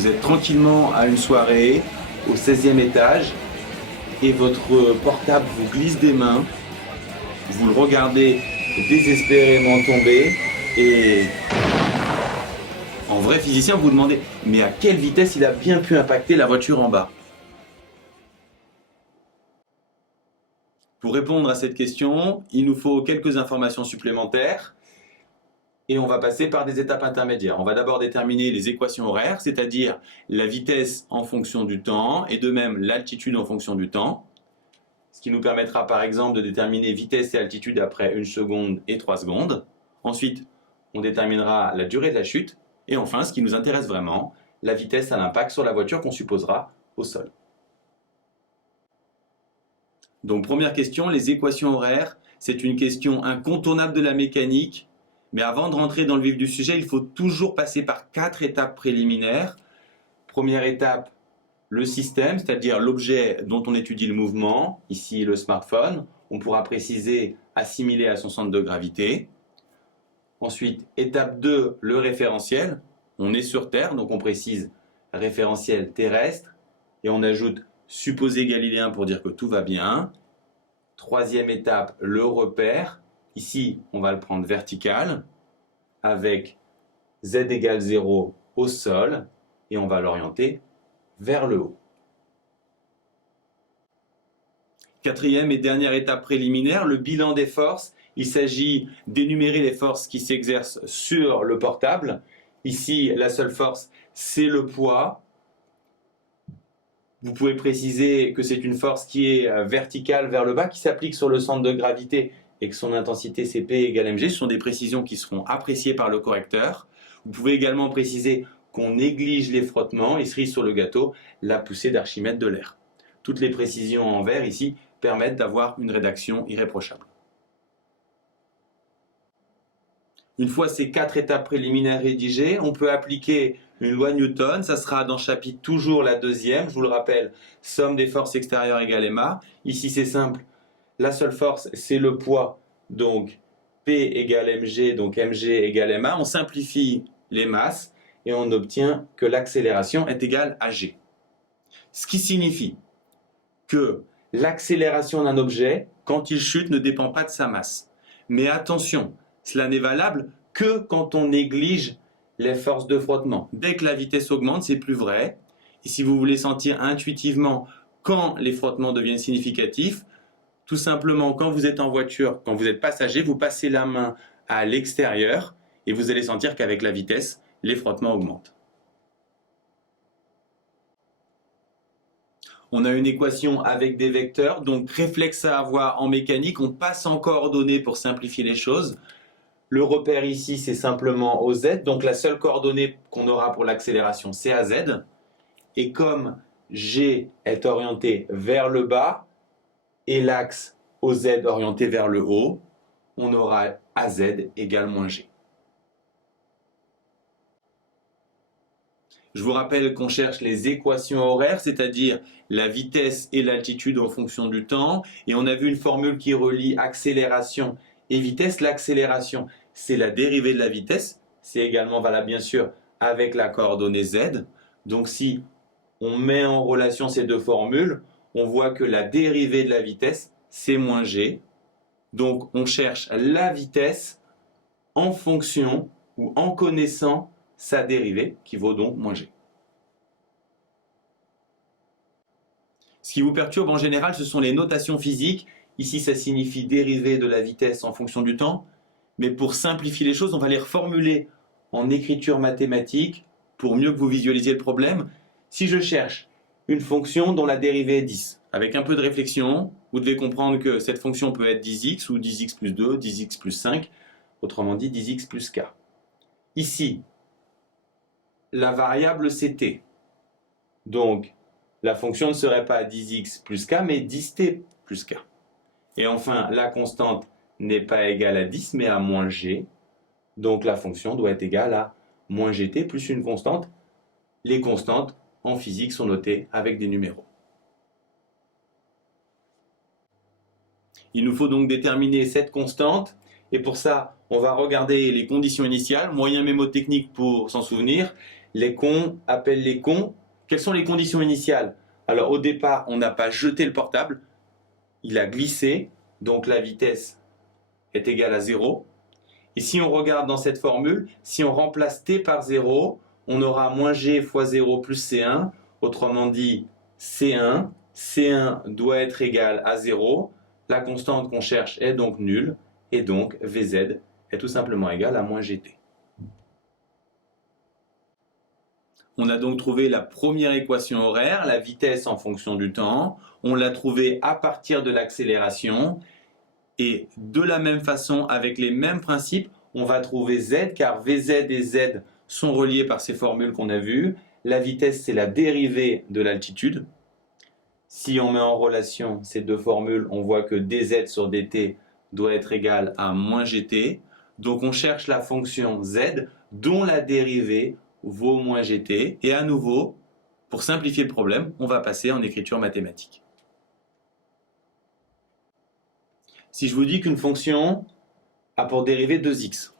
Vous êtes tranquillement à une soirée au 16e étage et votre portable vous glisse des mains. Vous le regardez désespérément tomber et en vrai physicien vous vous demandez mais à quelle vitesse il a bien pu impacter la voiture en bas? Pour répondre à cette question, il nous faut quelques informations supplémentaires et on va passer par des étapes intermédiaires. On va d'abord déterminer les équations horaires, c'est-à-dire la vitesse en fonction du temps et de même l'altitude en fonction du temps. Ce qui nous permettra par exemple de déterminer vitesse et altitude après 1 seconde et 3 secondes. Ensuite, on déterminera la durée de la chute. Et enfin, ce qui nous intéresse vraiment, la vitesse à l'impact sur la voiture qu'on supposera au sol. Donc première question, les équations horaires, c'est une question incontournable de la mécanique. Mais avant de rentrer dans le vif du sujet, il faut toujours passer par 4 étapes préliminaires. Première étape, le système, c'est-à-dire l'objet dont on étudie le mouvement, ici le smartphone. On pourra préciser assimilé à son centre de gravité. Ensuite, étape 2, le référentiel. On est sur Terre, donc on précise référentiel terrestre. Et on ajoute supposé galiléen pour dire que tout va bien. Troisième étape, le repère. Ici, on va le prendre vertical avec z égale 0 au sol et on va l'orienter vers le haut. Quatrième et dernière étape préliminaire, le bilan des forces. Il s'agit d'énumérer les forces qui s'exercent sur le portable. Ici, la seule force, c'est le poids. Vous pouvez préciser que c'est une force qui est verticale vers le bas, qui s'applique sur le centre de gravité et que son intensité c'est P égale mg. Ce sont des précisions qui seront appréciées par le correcteur. Vous pouvez également préciser qu'on néglige les frottements et cerise sur le gâteau, la poussée d'Archimède de l'air. Toutes les précisions en vert ici permettent d'avoir une rédaction irréprochable. Une fois ces 4 étapes préliminaires rédigées, on peut appliquer une loi Newton. Ça sera dans chapitre toujours la deuxième. Je vous le rappelle, somme des forces extérieures égale ma. Ici c'est simple. La seule force c'est le poids, donc P égale mg, donc mg égale ma. On simplifie les masses et on obtient que l'accélération est égale à g. Ce qui signifie que l'accélération d'un objet, quand il chute, ne dépend pas de sa masse. Mais attention, cela n'est valable que quand on néglige les forces de frottement. Dès que la vitesse augmente, c'est plus vrai. Et si vous voulez sentir intuitivement quand les frottements deviennent significatifs, tout simplement quand vous êtes en voiture, quand vous êtes passager, vous passez la main à l'extérieur et vous allez sentir qu'avec la vitesse, les frottements augmentent. On a une équation avec des vecteurs, donc réflexe à avoir en mécanique, on passe en coordonnées pour simplifier les choses. Le repère ici, c'est simplement OZ, donc la seule coordonnée qu'on aura pour l'accélération, c'est AZ. Et comme G est orienté vers le bas et l'axe OZ orienté vers le haut, on aura AZ égale moins G. Je vous rappelle qu'on cherche les équations horaires, c'est-à-dire la vitesse et l'altitude en fonction du temps. Et on a vu une formule qui relie accélération et vitesse. L'accélération, c'est la dérivée de la vitesse. C'est également valable, bien sûr, avec la coordonnée z. Donc si on met en relation ces deux formules, on voit que la dérivée de la vitesse, c'est moins g. Donc on cherche la vitesse en fonction ou en connaissant sa dérivée, qui vaut donc moins g. Ce qui vous perturbe en général, ce sont les notations physiques. Ici, ça signifie dérivée de la vitesse en fonction du temps. Mais pour simplifier les choses, on va les reformuler en écriture mathématique pour mieux que vous visualisiez le problème. Si je cherche une fonction dont la dérivée est 10, avec un peu de réflexion, vous devez comprendre que cette fonction peut être 10x ou 10x plus 2, 10x plus 5, autrement dit 10x plus k. Ici, la variable c'est t. Donc, la fonction ne serait pas 10x plus k, mais 10t plus k. Et enfin, la constante n'est pas égale à 10, mais à moins g. Donc, la fonction doit être égale à moins gt plus une constante. Les constantes, en physique, sont notées avec des numéros. Il nous faut donc déterminer cette constante. Et pour ça, on va regarder les conditions initiales, moyen mémotechnique pour s'en souvenir. Les cons appellent les cons. Quelles sont les conditions initiales? Alors au départ, on n'a pas jeté le portable, il a glissé, donc la vitesse est égale à 0. Et si on regarde dans cette formule, si on remplace t par 0, on aura moins g fois 0 plus c1, autrement dit c1. C1 doit être égal à 0, la constante qu'on cherche est donc nulle, et donc Vz est tout simplement égal à moins gt. On a donc trouvé la première équation horaire, la vitesse en fonction du temps. On l'a trouvée à partir de l'accélération. Et de la même façon, avec les mêmes principes, on va trouver z, car Vz et z sont reliés par ces formules qu'on a vues. La vitesse, c'est la dérivée de l'altitude. Si on met en relation ces deux formules, on voit que dz sur dt doit être égal à moins gt. Donc on cherche la fonction z dont la dérivée vaut moins gt. Et à nouveau, pour simplifier le problème, on va passer en écriture mathématique. Si je vous dis qu'une fonction a pour dérivée 2x,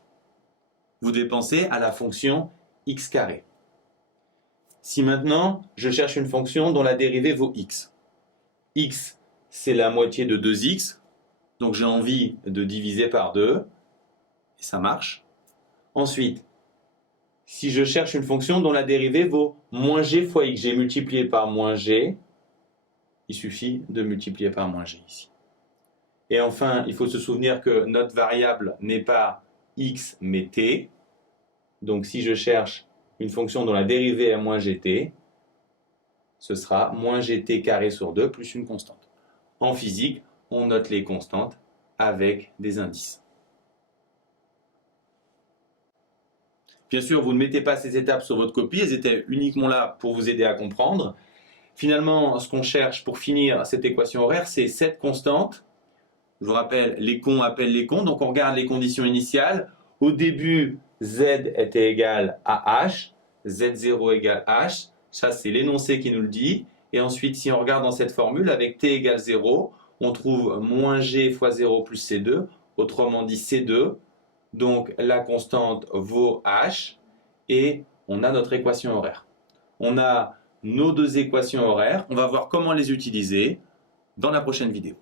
vous devez penser à la fonction x carré. Si maintenant, je cherche une fonction dont la dérivée vaut x, x, c'est la moitié de 2x, donc j'ai envie de diviser par 2, et ça marche. Ensuite, si je cherche une fonction dont la dérivée vaut moins g fois x, j'ai multiplié par moins g, il suffit de multiplier par moins g ici. Et enfin, il faut se souvenir que notre variable n'est pas x, mais t. Donc si je cherche une fonction dont la dérivée est moins gt, ce sera moins gt carré sur 2 plus une constante. En physique, on note les constantes avec des indices. Bien sûr, vous ne mettez pas ces étapes sur votre copie, elles étaient uniquement là pour vous aider à comprendre. Finalement, ce qu'on cherche pour finir cette équation horaire, c'est cette constante. Je vous rappelle, les cons appellent les cons, donc on regarde les conditions initiales. Au début, z était égal à h, z0 égale h, ça c'est l'énoncé qui nous le dit. Et ensuite, si on regarde dans cette formule, avec t égale 0, on trouve moins g fois 0 plus c2, autrement dit c2. Donc la constante vaut h, et on a notre équation horaire. On a nos deux équations horaires, on va voir comment les utiliser dans la prochaine vidéo.